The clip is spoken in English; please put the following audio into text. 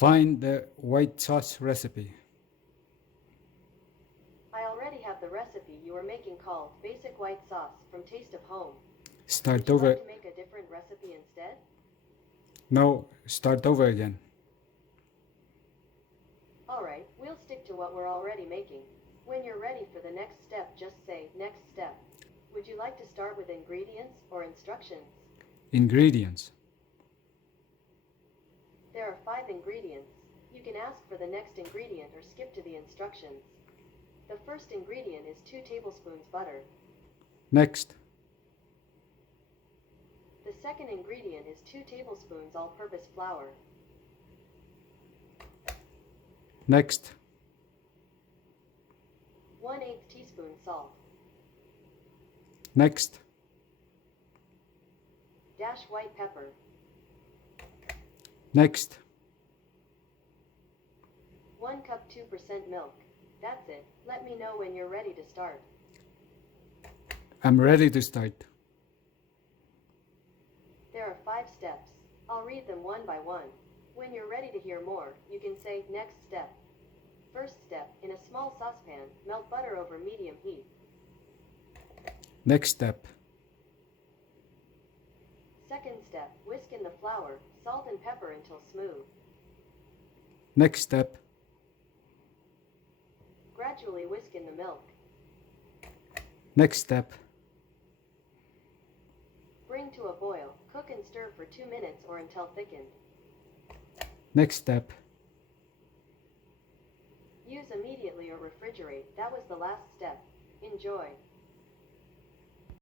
Find the white sauce recipe. I already have the recipe you are making called Basic White Sauce from Taste of Home. Would Start you over. like to make a different recipe instead? No, start over again. Alright, we'll stick to what we're already making. When you're ready for the next step, just say, next step. Would you like to start with ingredients or instructions? Ingredients. There are 5 ingredients. You can ask for the next ingredient or skip to the instructions. The first ingredient is 2 tablespoons butter. Next. The second ingredient is 2 tablespoons all-purpose flour. Next. 1/8 teaspoon salt. Next. Dash white pepper. Next. 1 cup 2% milk. That's it. Let me know when you're ready to start. I'm ready to start. There are 5 steps. I'll read them one by one. When you're ready to hear more, you can say, next step. First step, in a small saucepan, melt butter over medium heat. Next step. Second step, whisk in the flour, salt and pepper until smooth. Next step. Gradually whisk in the milk. Next step. Bring to a boil, cook and stir for 2 minutes or until thickened. Next step. Use immediately or refrigerate. That was the last step. Enjoy.